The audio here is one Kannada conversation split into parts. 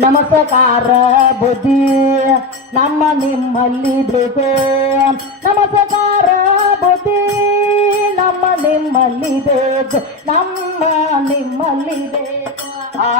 ನಮಸ್ಕಾರ ಬುದ್ಧಿ ನಮ್ಮ ನಿಮ್ಮಲ್ಲಿ ಬೇಕು ನಮಸ್ಕಾರ ಬುದ್ಧಿ ನಮ್ಮ ನಿಮ್ಮಲ್ಲಿ ಬೇಕು ನಮ್ಮ ನಿಮ್ಮಲ್ಲಿ ಬೇಕು ಆ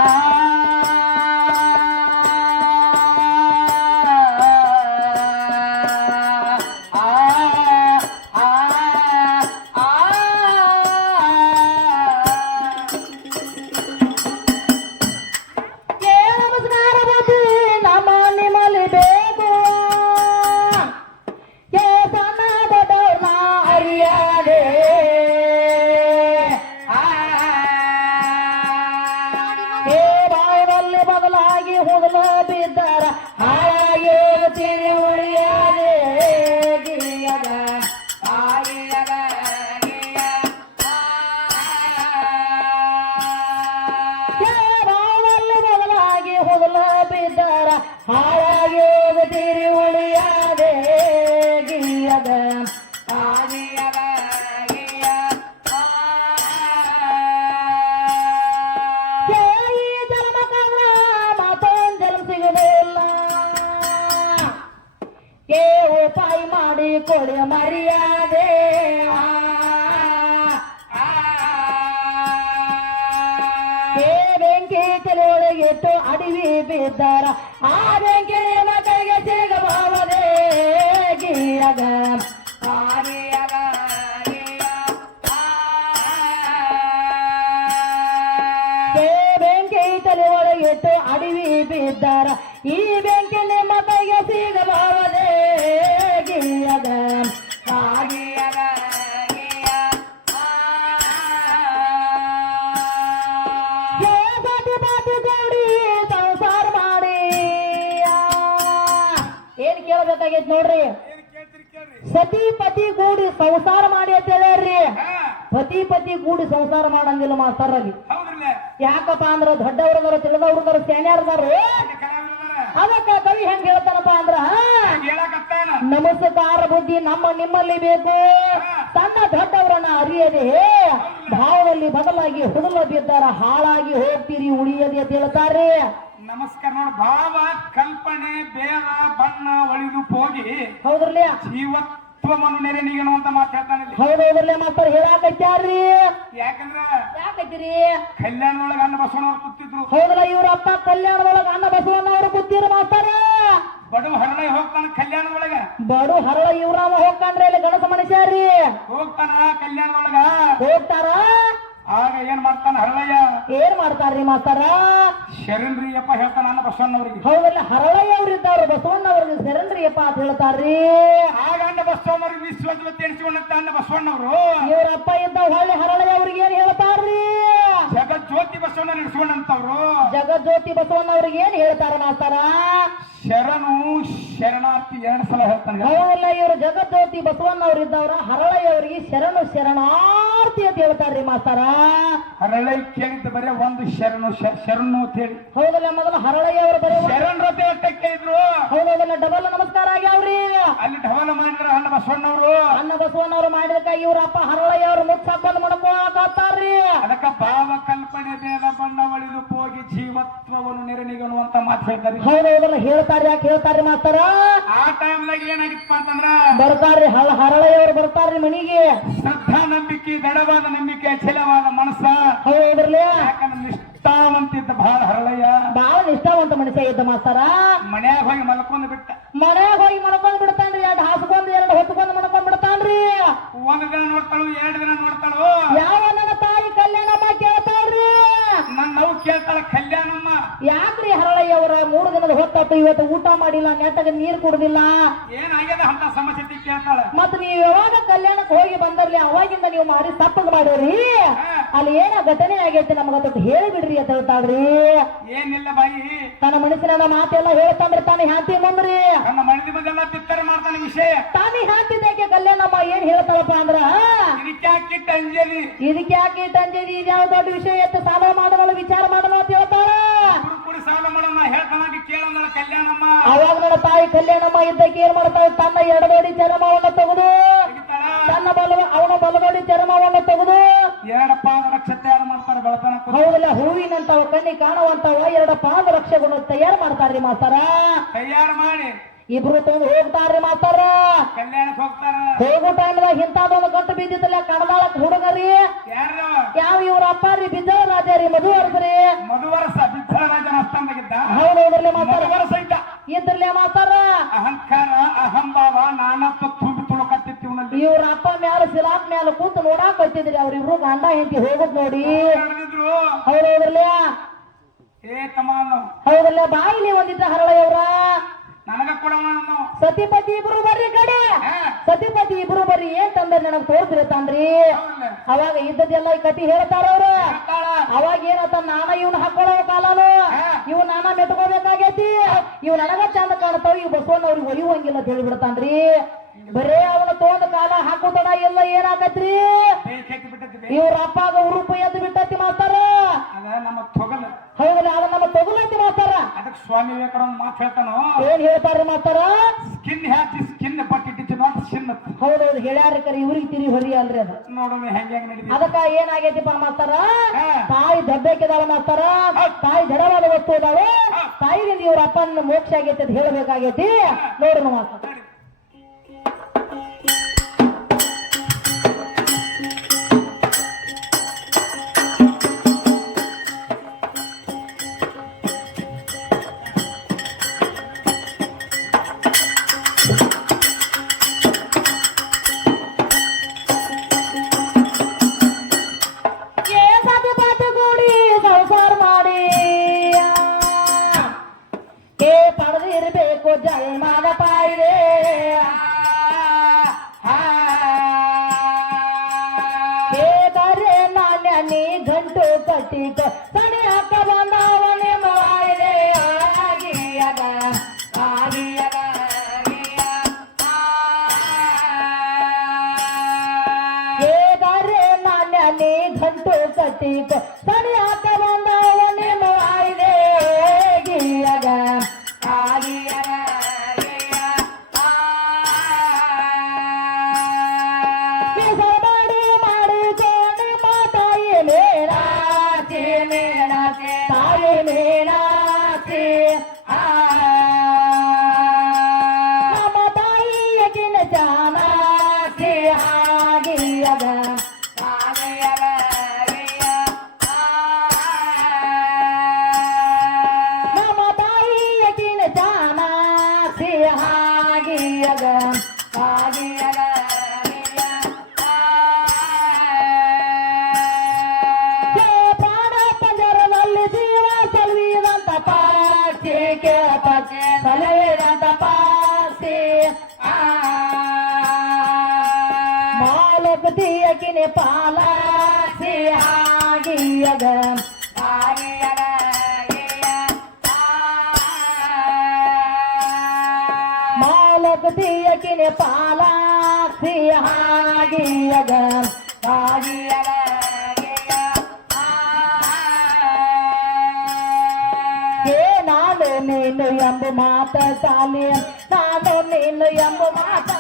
ಪತಿ ಕೂಡಿ ಸಂಸಾರ ಮಾಡಿ ಅಂತ ಹೇಳ್ರಿ ಪತಿ ಪತಿ ಕೂಡಿ ಸಂಸಾರ ಮಾಡಂಗಿಲ್ಲ ಮಾಸ್ತರ್ ಅಲ್ಲಿ. ಯಾಕಪ್ಪ ಅಂದ್ರ ದೊಡ್ಡವ್ರದಾರ ತಿಳಿದವ್ರದಾರ ಸ್ಯಾನ್ಯಾರದಾರ ಅದಕ್ಕ ಕವಿ ಹೆಂಗ್ ಹೇಳ್ತಾನಪ್ಪ ಅಂದ್ರ ನಮಸ್ಕಾರ ಬುದ್ಧಿ ನಮ್ಮ ನಿಮ್ಮಲ್ಲಿ ಬೇಕು. ಸಣ್ಣ ದೊಡ್ಡವರನ್ನ ಅರಿಯದೆ ಭಾವದಲ್ಲಿ ಬದಲಾಗಿ ಹುಡುಗ ಬಿದ್ದಾರ ಹಾಳಾಗಿ ಹೋಗ್ತೀರಿ ಉಳಿಯದೆ ಅಂತ ಹೇಳ್ತಾರೆ ನಮಸ್ಕಾರ ನೋಡ್ ಭಾವ ಕಲ್ಪನೆ ಬೇರ ಬಣ್ಣ ಒಳಿದು ಹೋಗಿ ಹೌದ್ರಲ್ಲ? ಜೀವತ್ವವನ್ನು ನೆರೆ ನೀಗಣುವಂತ ಮಾತು ಹೇಳ್ತಾನೆ ಇಲ್ಲಿ. ಹೌದೌದ್ರಲ್ಲ ಮಾಸ್ತರ್ ಹೇಳಾಕತ್ಯಾರ್ರಿ? ಯಾಕಂದ್ರ ಯಾಕತ್ತೀರಿ? ಕಲ್ಯಾಣದೊಳಗ ಅನ್ನ ಬಸವಣ್ಣವ್ರು ಕೂತಿದ್ರು. ಹೌದಲ್ಲ ಕಲ್ಯಾಣ ಕಲ್ಯಾಣದೊಳಗ ಅನ್ನ ಬಸವಣ್ಣವರು ಕೂತಿರ ಮಾಸ್ತಾರ ಬಡು ಹರಳ ಹೋಗ್ತಾನ ಕಲ್ಯಾಣದೊಳಗ. ಬಡು ಹರಳ ಇವ್ರಾಮ ಹೋಗ್ತಾನ್ರಿ ಇಲ್ಲಿ ಗಣಸ ಮನುಷ್ಯರಿ ಹೋಗ್ತಾನ ಕಲ್ಯಾಣದೊಳಗ? ಹೋಗ್ತಾರ? ಆಗ ಏನ್ ಮಾಡ್ತಾನ ಹರಳಯ್ಯ? ಏನ್ ಮಾಡ್ತಾರ್ರಿ ಮಾಸ್ತಾರ? ಶರಣ್ರಿಯಪ್ಪ ಹೇಳ್ತಾನ ಅನ್ನ ಬಸವಣ್ಣವ್ರಿಗೆ. ಹೌದಲ್ಲ ಹರಳಯ್ಯ ಇದ್ದಾರ ಬಸವಣ್ಣವ್ರಿಗೆ ಶರಣ್ರಿಯಪ್ಪ ಅಂತ ಹೇಳ್ತಾರ್ರಿ. ಆಗ ಅನ್ನ ಬಸವಣ್ಣವ್ರಿಗೆ ವಿಶ್ವಜ್ಯೋತಿ ಎನಿಸಿಕೊಂಡಂತ ಅನ್ನ ಬಸವಣ್ಣವರು. ಇವರಪ್ಪ ಇದ್ದ ಹೊಳ್ಳಿ ಹರಳಯ್ಯ ಅವ್ರಿಗೆ ಏನ್ ಹೇಳ್ತಾರ್ರಿ? ಜಗಜ್ಯೋತಿ ಬಸವಣ್ಣ ನಡೆಸಿಕೊಂಡಂತವ್ರು ಜಗಜ್ಯೋತಿ ಬಸವಣ್ಣವ್ರಿಗೆ ಏನ್ ಹೇಳ್ತಾರ ಮಾಸ್ತಾರ? ಶರಣು ಶರಣಾರ್ಥಿ ಎರಡು ಸಲ ಹೇಳ್ತಾನೆ. ಹೌದಲ್ಲ ಇವರು ಜಗಜ್ಯೋತಿ ಬಸವಣ್ಣವ್ರು ಇದ್ದವ್ರ ಹರಳಯ್ಯ ಅವ್ರಿಗೆ ಶರಣು ಶರಣಾರ್ಥಿ ಅಂತ ಹೇಳ್ತಾರ್ರಿ ಮಾಸ್ತಾರ. ಹರಳೈ ಕೇಂತ ಬರೀ ಒಂದು ಶರಣು ಶರಣು ಅಂತ ಹೇಳಿ. ಹೌದಲ್ಲ ಮೊದಲು ಹರಳಯ್ಯ ಅವರು ಬರೀ ಶರಣರತೆ ಎಷ್ಟಕ್ಕೆ ಇದ್ರು. ಹೌದಲ್ಲ ಡಬಲ್ ನಮಸ್ಕಾರ ಆಗ್ಯಾವ್ರಿ. ಅಲ್ಲಿ ಧವನ ಮಾಡಿದ್ರ ಅಣ್ಣ ಬಸವಣ್ಣವ್ರು. ಅನ್ನ ಬಸವಣ್ಣವ್ರು ಮಾಡಿದಕ್ಕಾಗಿ ಇವ್ರ ಅಪ್ಪ ಹರಳಯ್ಯ ಅವ್ರು ಮುಚ್ಚ ಬಂದ್ ಮಾಡ್ಕೊಳಕತ್ತಾರ್ರಿ ಅದಕ್ಕ ಭಾವ ಕಲ್ಪನೆ ಬೇಗ ಬಣ್ಣ ಒಳಿದು ಹೋಗಿ ಜೀವತ್ವವನ್ನು ನೆರನಿಗಣುವಂತ ಮಾತು ಹೇಳ್ತಾರೆ ಹೌದಲ್ಲ ಹೇಳ್ತಾರ ಯಾಕೆ ಹೇಳ್ತಾರ್ರಿ ಮಾಸ್ತಾರ? ಆ ಟೈಮ್ನಾಗ ಏನಾಗಿತ್ತು ಅಂತಂದ್ರ ಬರ್ತಾರ್ರಿ ಹಳ ಹರಳಯ್ಯ ಅವ್ರು ಬರ್ತಾರ್ರಿ ಮನಿಗೆ. ಶ್ರದ್ಧಾ ನಂಬಿಕೆ ದಡವಾದ ನಂಬಿಕೆ ಚಲವಾದ ಮನಸ್ಸ. ಹೌದ್ರಲ್ಲ? ಯಾಕಂದ್ರೆ ನಿಷ್ಠಾವಂತಿದ್ದ ಬಹಳ ಹರಳಯ್ಯ. ಬಾಳ ನಿಷ್ಠಾವಂತ ಮನುಷ್ಯ ಇದ್ದ ಮಾಸ್ತಾರ. ಮನ್ಯಾಗ ಹೋಗಿ ಮಲ್ಕೊಂಡು ಬಿಟ್ಟ. ಮನ್ಯಾಗ ಹೋಗಿ ಮಲ್ಕೊಂಡು ಬಿಡ್ತಾನ್ರಿ ಎರಡು ಹಾಸ್ಕೊಂಡು ಎರಡು ಹೊತ್ಕೊಂಡು ಮಲ್ಕೊಂಡು ಬಿಡ್ತಾನ್ರಿ. ಒಂದ್ ದಿನ ನೋಡ್ತಾಳು ಎರಡು ದಿನ ನೋಡ್ತಾಳು? ಯಾವ ನನ್ನ ತಾಯಿ ಕೇಳ್ತಾಳ್ರಿ ನಾವು ಕೇಳ್ತಾಳ ಕಲ್ಯಾಣಮ್ಮ? ಯಾಕ್ರಿ ಹರಳಯ್ಯ ಅವರ? ಮೂರು ದಿನದ ಹೊತ್ತಪ್ಪ ಇವತ್ತು ಊಟ ಮಾಡಿಲ್ಲ ನೆಟ್ಟಗೆ ನೀರ್ ಕುಡ್ದಿಲ್ಲ. ಏನಾಗ್ಯದ ಅಂತ ಸಮಸ್ಯೆ ಕೇಳ್ತಾಳ. ಮತ್ತ ನೀವ್ ಯಾವಾಗ ಕಲ್ಯಾಣಕ್ಕೆ ಹೋಗಿ ಬಂದರ್ಲಿ ಅವಾಗಿಂದ ನೀವು ಮಾಡಿ ತಪ್ಪಗ್ ಮಾಡೋರಿ. ಅಲ್ಲಿ ಏನ ಘಟನೆ ಆಗೈತಿ ನಮಗಂತ ಹೇಳಿಬಿಡ್ರಿ ಅಂತ ಹೇಳ್ತಾಳ್ರಿ. ಏನಿಲ್ಲ ಬಾಯಿ. ತನ್ನ ಮನಸ್ಸಿನ ಮಾತೆಲ್ಲ ಹೇಳ್ತಂದ್ರೆ ತಾನೇ ಹ್ಯಾಂತಿ ಬಂದ್ರಿ ನನ್ನ ಮನದಿ ಬಂದೆಲ್ಲ ಬಿತ್ತರ ಮಾಡ್ತಾನೆ ವಿಷಯ. ತಾನೇ ಹ್ಯಾಂತಿದ್ದಕ್ಕೆ ಕಲ್ಯಾಣಮ್ಮ? ಏನ್ ಹೇಳ್ತಾಳಪ್ಪ ಅಂದ್ರ? ಇದಕ್ಕೆ ಹಾಕಿಟ್ಟ ಅಂಜಲಿ. ಇದಕ್ಕೆ ಯಾಕೆ ತಂಜೇರಿ ಇದ್ಯಾವ ದೊಡ್ಡ ವಿಷಯ ಎತ್ತ ಸಾಲ ಮಾಡೋಣ ವಿಚಾರ ಮಾಡೋಣ ಅಂತ ಹೇಳ್ತಾರೆ? ಕುಡು ಸಾಲ ಮಾಡೋಣ ಹೇಳ್ತಾನ ಕೇಳೋಣ ಕಲ್ಯಾಣಮ್ಮ. ಅವಾಗ ನನ್ನ ತಾಯಿ ಕಲ್ಯಾಣಮ್ಮ ಇದ್ದಕ್ಕೆ ಏನ್ ಮಾಡ್ತಾಳೆ ತನ್ನ ಎಡದೋಡಿ ಚರ್ಮವನ್ನು ತೆಗೆದು ತನ್ನ ಬಲ ಅವನ ಮಾಡಿ ಚರ್ಮವನ್ನು ತೆಗೆದು ಎರಡ ಪಾದ ಲಕ್ಷ ತಯಾರು ಮಾಡ್ತಾರೆ ಬೆಳತನ. ಹೌದಲ್ಲ ಹೂವಿನಂತವ ಕಣ್ಣಿ ಕಾಣುವಂತವ ಎರಡಪ್ಪ ಗುಣ ತಯಾರು ಮಾಡ್ತಾರ್ರಿ ಮಾಸ್ತರ. ತಯಾರು ಮಾಡಿ. ಇಬ್ರು ತಗೊಂಡು ಹೋಗ್ತಾರ್ರಿ ಮಾಸ್ತಾರ ಕಲ್ಯಾಣಕ್ಕೆ ಹೋಗ್ತಾರ. ಹೋಗೋ ಟೈಮ್ದಾಗ ಇಂಥದೊಂದು ಗಂಟು ಬಿದ್ದಿದ್ದಲ್ಲ ಕಣದಾಳಕ್ ಹುಡುಗರಿ. ಯಾರು? ಯಾವ ಇವ್ರ ಅಪ್ಪ ರೀ ಬಿದ್ದವ ರಾಜ ರೀ ಮಧು ಮಧುವರ್ಸ ಮಧುವರಸ ಬಿದ್ದರಾಜನ ಅಸ್ತಂದಾಗಿದ್ದ ಹೌದು ಹೌದ್ರಲ್ಲೇ ಮಾಸ್ತರ ಮಧುವರಸ ಇದ್ದ? ಇದ್ರಲ್ಲೇ ಮಾಸ್ತಾರ ಅಹಂಕಾರ ಅಹಂಭಾವ ನಾನತ್ವ ತುಂಬಿ ತುಳುಕತ್ತಿತ್ತು ಇವನಲ್ಲಿ. ಇವ್ರ ಅಪ್ಪ ಮ್ಯಾಲ ಸಿಲಾಕ್ ಮ್ಯಾಲ ಕೂತು ನೋಡಾಕ್ ಬತ್ತಿದ್ರಿ ಅವ್ರಿಬ್ರು ಗಂಡ ಹೆಂಡತಿ ಹೋಗುದ್ ನೋಡಿ. ಹೌದು ಹೌದ್ರಲ್ಲೇ ಏ ತಮ್ಮ ಹೌದಲ್ಲ ಬಾಯಿಲಿ ಒಂದಿದ್ದ ಹರಳ ಇವ್ರ ನನಗ. ಸತಿಪತಿ ಇಬ್ರು ಬರ್ರಿ ಕಡೆ. ಹಾ, ಸತಿಪತಿ ಇಬ್ರು ಬರ್ರಿ ಏನ್ ತಂದ್ರೆ ನನಗ್ ತೋರ್ಸ್ರಿ ತಾನ್ರಿ ಅವಾಗ ಇದ್ದದೆಲ್ಲ ಈ ಕತಿ ಹೇಳ್ತಾರ ಅವ್ರು. ಅವಾಗ ಏನತ್ತ ನಾನ ಇವ್ನ ಹಾಕೊಳ್ಳೋ ಕಾಲನು. ಇವ್ ನಾನ ಮೆಟ್ಕೋಬೇಕಾಗೈತಿ ಇವ್ ನನಗ ಚಂದ ಕಾಣ್ತಾವ ಇವ್ ಬಸವಣ್ಣ ಅವ್ರಿಗೆ ಹೊಲಿಯುವಂಗಿಲ್ಲ ಅಂತ ಹೇಳಿಬಿಡ್ತಾನ್ರಿ ಬರೇ ಅವನ ತೋಂದ ಕಾಲ ಹಾಕೋತಡ ಎಲ್ಲ ಏನಾಗತ್ರಿ. ಇವ್ರ ಅಪ್ಪಾಗ ಉರುಪು ಎದ್ದು ಬಿಟ್ಟತಿ ಮಾತಾರ ಹೌದ್ರಿ ನಮ್ಮ ತೊಗಲ. ಹೌದಲ್ಲ ಅದ ನಮ್ಮ ತೊಗಲತಿ ಮಾತಾರ ಅದಕ್ಕೆ ಸ್ವಾಮಿ ವಿವೇಕಾನಂದ ಮಾತು ಹೇಳ್ತಾನೋ? ಏನ್ ಹೇಳ್ತಾರ ಮಾತಾರ ಸ್ಕಿನ್ ಹ್ಯಾಚಿ ಸ್ಕಿನ್ ಮಾತು ಚಿನ್ನತ್ ಹೌದೌದು ಹೇಳ್ಯಾರ ಕರಿ ಇವ್ರಿಗೆ ತಿರಿ ಹೊರಿ ಅಲ್ರಿ ಅದು. ನೋಡೋಣ ಹೆಂಗ್ ಹೆಂಗ್ ನಡೀತಿ ಅದಕ್ಕ ಏನಾಗೈತಿಪ್ಪ ಮಾಸ್ತಾರ? ಹಾ. ತಾಯಿ ದಬ್ಬೆಕಿದಾಳ ಮಾಸ್ತಾರ. ತಾಯಿ ಜಡವಾದ ವಸ್ತು ಇದಾವೆ ತಾಯಿ ಇವ್ರ ಅಪ್ಪನ ಮೋಕ್ಷ ಆಗೈತಿ ಅಂತ ಹೇಳ್ಬೇಕಾಗೈತಿ. ನೋಡೋಣ ಮಾಸ್ತಾರ. ಗಂಟು ಕಟ್ಟಿಕ ಸಣಿ ಆಗಿಯಗ ಆಗಿಯಗ ಮಾಲಕತಿಯಕಿನೆ ಪಾಲಾಕ್ತಿಯ ಆಗಿಯಗ ಏ ನಾನು ನೀನು ಎಂಬ ಮಾತ ಸಾಲಿ ನಾನು ನೀನು ಎಂಬ ಮಾತ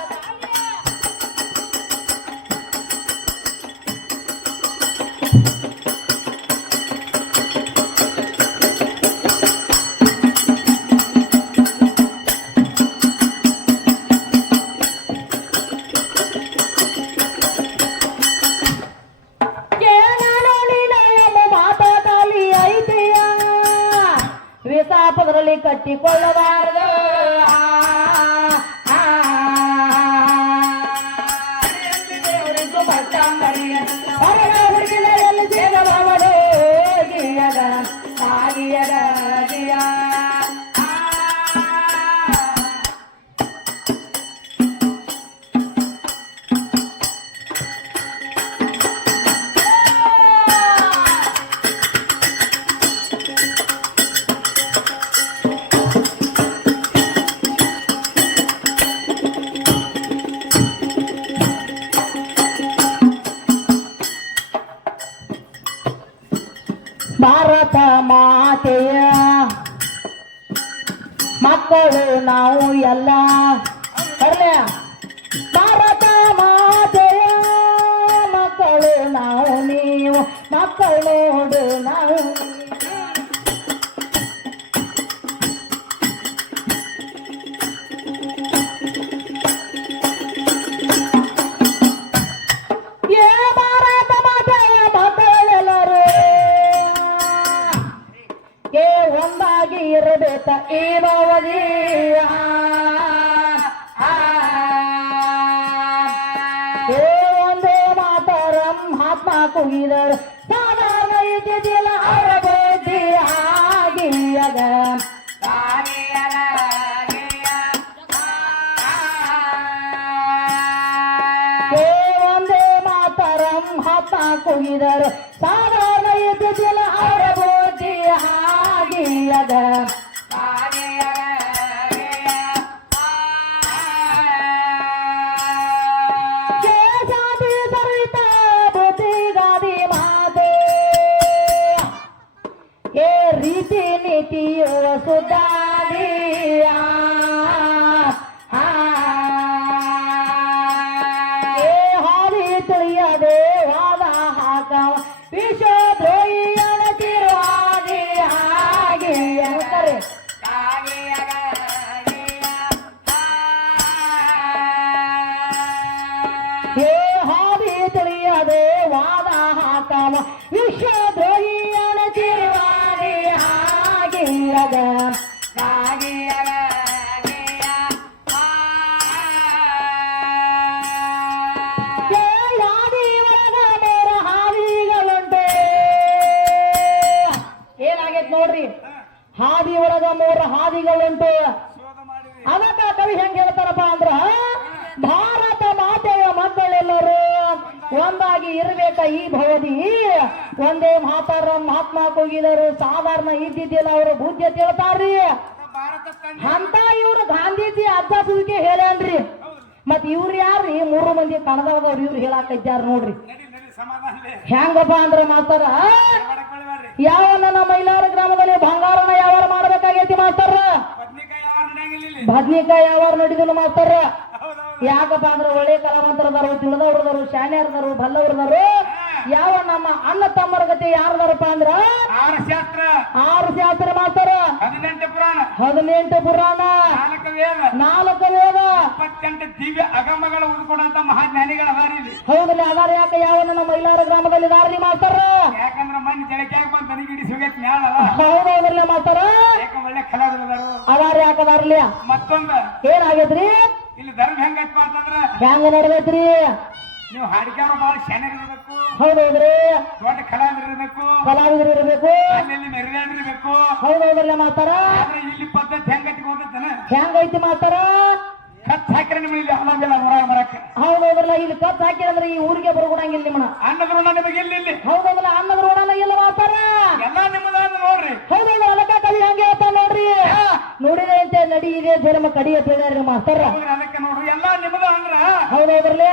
ಕುಗಿದರು ಸಾಧಾರಣ ಇದ್ದಿದ್ದಿಲ್ಲ ಅವರ ಬುದ್ಧಿ ಆಗಿಯಗ ಹಾದಿ ಒಳಗ ಮೂರು ಹಾದಿಗಳುಂಟು. ಅದಕ್ಕ ಕವಿ ಹೆಂಗ್ ಹೇಳ್ತಾರಪ್ಪ ಅಂದ್ರ ಭಾರತ ಮಾತೆಯ ಮಕ್ಕಳೆಲ್ಲರೂ ಒಂದಾಗಿ ಇರ್ಬೇಕ ಈ ಭವದಿ. ಒಂದೇ ಮಾತಾರ ಮಹಾತ್ಮ ಹೋಗಿದರು ಸಾಧಾರಣ ಇದ್ದಿದ್ದಿಲ್ಲ ಅವರು ಬುದ್ಧಿ ತಿಳ್ತಾರ್ರಿ ಅಂತ ಇವ್ರು ಗಾಂಧೀಜಿ ಅಧ್ಯಾತ್ಮಕ್ಕೆ ಹೇಳೇನ್ರಿ. ಮತ್ ಇವ್ರು ಯಾರ್ರಿ? ಮೂರು ಮಂದಿ ಕಣದವರು ಇವ್ರು ಹೇಳಾಕ ಇದ್ದಾರ ನೋಡ್ರಿ ಹೆಂಗಪ್ಪ ಅಂದ್ರ ಬಡಕೊಳ್ಳಬೇಡ್ರಿ ಯಾವ ನನ್ನ ಮೈಲಾರ ಗ್ರಾಮದಲ್ಲಿ ಬಂಗಾರನ ಯಾವಾರ ಮಾಡ್ಬೇಕಾಗೈತಿ ಮಾಸ್ತರ ಬದ್ನಿಕಾಯಿ ಯಾವಾರ ನಡಿದಿಲ್ಲ ಮಾಸ್ತರ ಯಾಕಪ್ಪ ಅಂದ್ರೆ ಒಳ್ಳೆ ಕಲಾವಂತರದಾರು ತಿಳಿದವ್ರದಾರು ಶಾನ್ಯರ್ದಾರು ಬಲ್ಲವ್ರದಾರು. ಯಾವ ನಮ್ಮ ಅಣ್ಣ ತಮ್ಮರ ಗತಿ ಯಾರದಾರಪ್ಪ ಅಂದ್ರ? ಆರು ಶಾಸ್ತ್ರ. ಆರು ಶಾಸ್ತ್ರ ಮಾಸ್ತರ. ಹದಿನೆಂಟು ಪುರಾಣ. ಹದಿನೆಂಟು ಪುರಾಣ. ನಾಲ್ಕು ವೇದ. ನಾಲ್ಕು ವೇದ. ಇಪ್ಪತ್ತೆಂಟು ದಿವ್ಯ ಅಗಮಗಳ ಉಳ್ಕೊಂಡಂತ ಮಹಾಜ್ಞಾನಿಗಳ ಅದಾರ ಹೌದಲ್ಲ ಅದಾರ ಯಾಕೆ ಯಾವ ನಮ್ಮ ಮೈಲಾರ ಗ್ರಾಮದಲ್ಲಿ ದಾರಿ ಮಾಸ್ತರ? ಯಾಕಂದ್ರೆ ಮಣ್ಣು ಜಳಕ್ಯಾಗ ಬಂದು ನನಗಿಡಿ ಸುಗತ್ ಮ್ಯಾಲ ಹೌದೌದ್ರಲ್ಲ ಮಾಸ್ತರ. ಯಾಕ ಒಳ್ಳೆ ಕಲಾವಿದರು. ಅದಾರ ಯಾಕದಾರ್ಲಿ ಮತ್ತೊಂದ. ಏನಾಗೈತ್ರಿ? ಇಲ್ಲಿ ಧರ್ಮ ಹೆಂಗೈತಪ್ಪ ಅಂತಂದ್ರ ಹೆಂಗ ನಡ್ದೈತ್ರಿ? ನೀವು ಹಾಡಿಕೆ ಬಹಳ ಶಾನ್ಯರ್ ಇರ್ಬೇಕು. ಹೌದೌದ್ರಿ ದೊಡ್ಡ ಕಲಾವಿದರು ಇರಬೇಕು. ಕಲಾವಿದರು ಇರಬೇಕು. ಅಲ್ಲಿ ಮೆರೆದಾಡಿರ್ಬೇಕು ಹೌದೌದ್ರಲ್ಲ ಮಾತಾರ ಆದ್ರೆ ಇಲ್ಲಿ ಪದ್ಧತಿ ಹೆಂಗೈತಿ ಗೊತ್ತನ ಹೆಂಗೈತಿ ಮಾತಾರ ಕತ್ ಹಾಕಿರ ನಿಮ್ಗೆ ಇಲ್ಲಿ ಅಲಾಗಿಲ್ಲ ಹೊರ ಮರಕ್ಕ. ಹೌದೌದ್ರಲ್ಲ ಇಲ್ಲಿ ಕತ್ ಹಾಕಿರಂದ್ರೆ ಈ ಊರಿಗೆ ಬರ್ಕೊಡಂಗಿಲ್ಲ ನಿಮ್ಮನ್ನ? ಅನ್ನದ್ರು ನಿಮಗೆ ಇಲ್ಲಿ? ಇಲ್ಲಿ ಹೌದೌದ್ರಲ್ಲ ಅನ್ನದ ರೋಡನ ಇಲ್ಲ ಮಾತಾರ ಎಲ್ಲ ನಿಮ್ಮದಾದ ನೋಡ್ರಿ. ಹೌದಲ್ಲ ಅದಕ್ಕ ಕಲಿ ಹಂಗೆ ಅಂತ ನೋಡ್ರಿ? ನೋಡಿದೆ ಅಂತ ನಡಿ ಇದೆ ಜನ್ಮ ಕಡಿಯ ಹೇಳ್ಯಾರ ಮಾಸ್ತರ ಅದಕ್ಕೆ ನೋಡ್ರಿ. ಎಲ್ಲಾ ನಿಮ್ಮದ ಅಂದ್ರ. ಹೌದೌದ್ರಲ್ಲ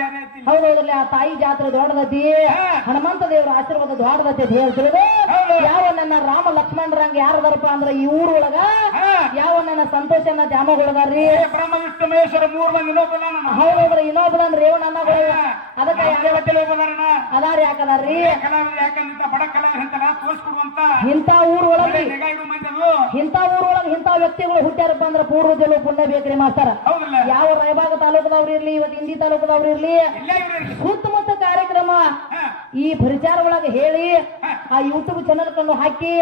ಬೇರೆ ಆ ತಾಯಿ ಜಾತ್ರೆ ದೊಡ್ಡದತಿ. ಹನುಮಂತ ದೇವರ ಆಶೀರ್ವಾದ ದೊಡ್ಡದತಿ ಅಂತ ಹೇಳ್ತಿರೋದು ಯಾವ ನನ್ನ ರಾಮ ಲಕ್ಷ್ಮಣರಂಗ ಯಾರದಾರಪ್ಪ ಅಂದ್ರ ಈ ಊರೊಳಗ ಒಳಗ ಯಾವ ನನ್ನ ಸಂತೋಷನ ಜಾಮಗೊಳಗಾರ್ರಿ ಏ ಬ್ರಹ್ಮ ವಿಷ್ಣು ಮಹೇಶ್ವರ ಮೂರ್ ಮಂದಿ ಹೌದೌದ್ರ ಇನ್ನೊಬ್ಬನ ರೇವಣ್ಣ ಅದಕ್ಕ ಅದಾರ ಯಾಕದಾರ್ರಿ? ಇಂಥ ಊರೊಳಗ ಇಂತ ಇಡು ಮಂದಿ ಅದು. ಇಂಥ ಊರೊಳಗ ಇಂಥ ವ್ಯಕ್ತಿಗಳು ಹುಟ್ಟ್ಯಾರಪ್ಪ ಅಂದ್ರ ಪೂರ್ವಜಲು ಪುಣ್ಯ ಬೇಕ್ರಿ ಮಾಸ್ತರ. ಯಾವ ರಾಯಬಾಗ ತಾಲೂಕದವ್ರು ಇರ್ಲಿ ಇವತ್ತು ಹಿಂದಿ ತಾಲೂಕದವ್ರು ಇರ್ಲಿ. ಸುತ್ತಮುತ್ತ ಕಾರ್ಯಕ್ರಮ. ಈ ಪರಿಚಾರ ಒಳಗ ಹೇಳಿ ಆ ಯೂಟ್ಯೂಬ್ ಚಾನಲ್ ಕಂಡು ಹಾಕಿ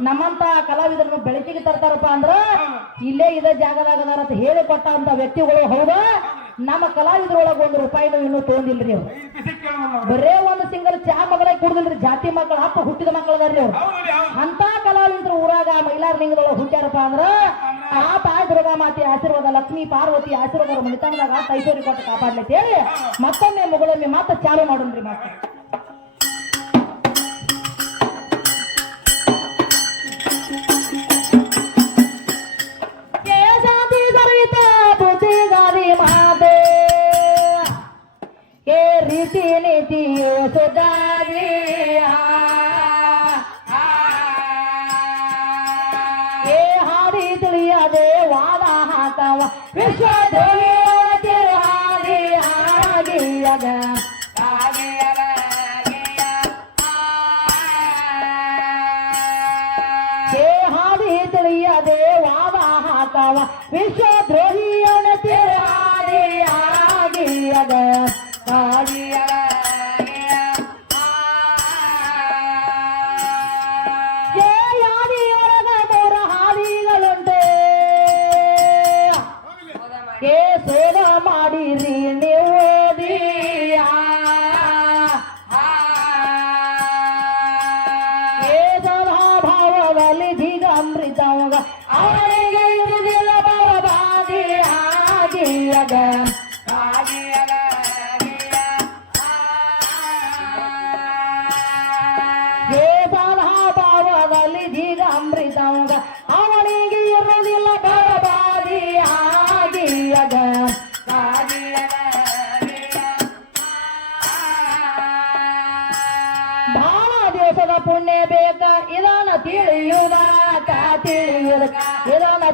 ನಮ್ಮಂತ ಕಲಾವಿದರನ್ನು ಬೆಳಕಿಗೆ ತರ್ತಾರಪ್ಪ ಅಂದ್ರ ಇಲ್ಲೇ ಇದೇ ಜಾಗದಾಗದಾರ ಅಂತ ಹೇಳಿ ಕೊಟ್ಟ ಅಂತ ವ್ಯಕ್ತಿಗಳು ಹೌದಾ? ನಮ್ಮ ಕಲಾವಿದರೊಳಗೆ ಒಂದು ರೂಪಾಯಿನೂ ಇನ್ನೂ ತೊಗೊಂಡಿಲ್ರಿ ಪಿಸಿ ಬರೇ ಒಂದು ಸಿಂಗಲ್ ಚಾ ಮಗಳ ಕುಡ್ದಿಲ್ರಿ ಜಾತಿ ಮಕ್ಕಳ ಅಪ್ಪ ಹುಟ್ಟಿದ ಮಕ್ಕಳದಾರ್ರಿ ಅವ್ರು. ಅಂತ ಕಲಾವಿದರು ಊರಾಗ ಮಹಿಳಾ ಲಿಂಗದೊಳಗೆ ಹುಟ್ಟ್ಯಾರಪ್ಪ ಅಂದ್ರ ಆ ತಾಯಿ ದುರ್ಗಾ ಮಾತೆ ಆಶೀರ್ವಾದ ಲಕ್ಷ್ಮಿ ಪಾರ್ವತಿ ಆಶೀರ್ವಾದ ಮಣಿತನದಾಗ ಐಶ್ವರ್ಯ ಕೊಟ್ಟು ಕಾಪಾಡ್ಲಿಕ್ಕೆ ಹೇಳಿ ಮತ್ತೊಮ್ಮೆ ಮುಗಳೊಮ್ಮೆ ಮಾತ್ರ ಚಾಲು ಮಾಡೋಣ್ರಿ ಮಾತ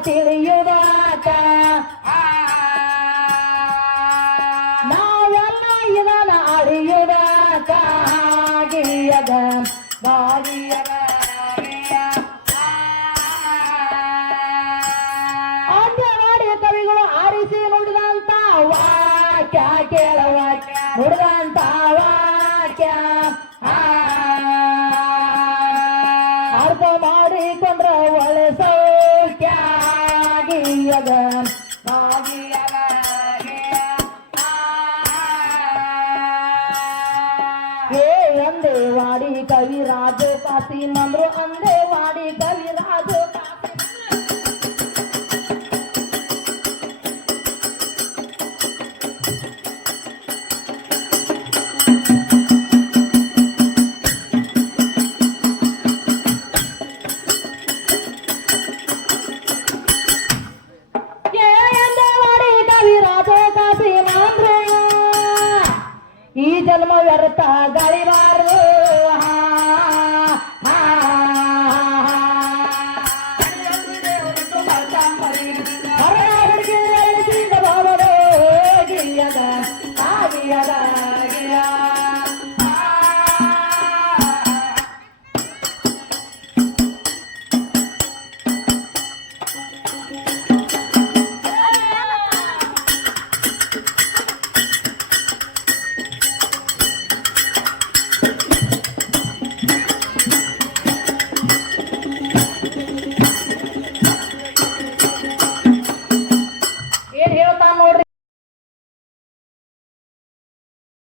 ಇದನ್ನ ತಿಳಿಯುವುದಾಕ ನಾವೆಲ್ಲ ಇದನ್ನ ಅಳಿಯುವುದಾಕ ಹಾಗೆಯದ